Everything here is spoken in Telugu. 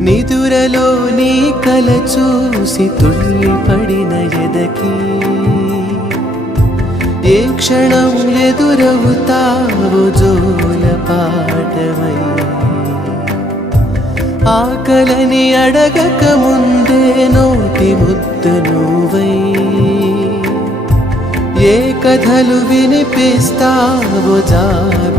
నిదురలో నీ కల చూసి తుళ్ళిపడిన ఎదకి ఏ క్షణం ఎదురవుతావు జోల పాటమై ఆకలని అడగక ముందే నోటి ముద్ద నువ్వై ఏ కథలు వినిపిస్తావో జాలి